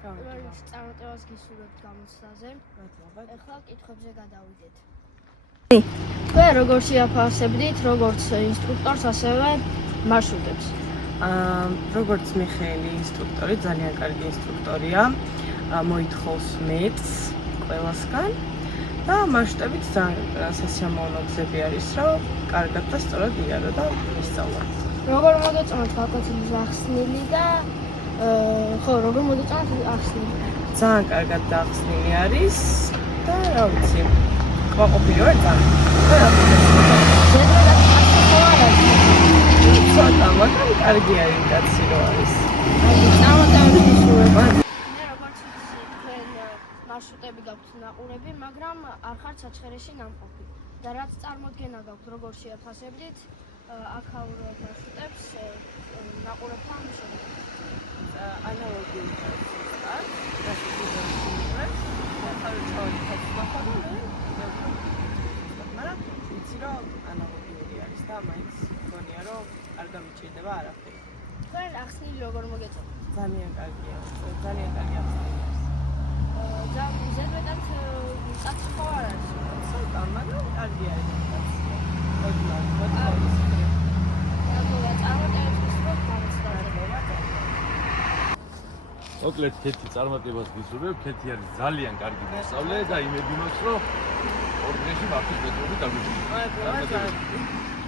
წარმატებას გისურვებთ გამოცდაზე. ეხლა კითხვებზე გადავიდეთ. თქვენ როგორ შეაფასებდით როგორც ინსტრუქტორს, ასევე მარშრუტებს? როგორც მიხეილი ინსტრუქტორი, ძალიან კარგი ინსტრუქტორია. მოითხოვს მეც ყველასგან და მარშრუტებიც ძალიან სასიამოვნო გზები არის, რომ კარგად და სწორად იარო და ისწავლა. როგორ მოგეწონათ გაკვეთილი ახსნილი და როგორ მოგეწონათ ახსნილი? ძალიან კარგად დაახსნილი არის და რა ვიცი, ყოფილი ვარ ძალიან. ცოტა, მაგრამ კარგი არის კაცი რო არის. წარმატებები გისურვებთ. მე როგორც ვიცი, თქვენ მარშრუტები გაქვთ ნაყურები, მაგრამ არ ხართ საჩხერეში ნამყოფი. და რაც წარმოდგენა გაქვთ, როგორ შეაფასებდით აქაურ მარშრუტებს ნაყურებთან შედარებით? ანალოგიური არის. მაგრამ ვიცი რომ ანალოგიური არის და მაინც მგონია რომ არ გამიჭირდება არაფერი. თქვენ ახსნილი როგორ მოგეწონათ? ძალიან კარგია, ძალიან კარგი ახსნილი არის. ზედმეტად კაცი ხო არ არის? ცოტა, მაგრამ კარგი არის. მოკლედ ქეთი წარმატებას გისურვებ, ქეთი არის ძალიან კარგი მოსწავლე და იმედი მაქვს რომ ორგანიზმი მართლაც მეტყობა დაგვიჭირდება.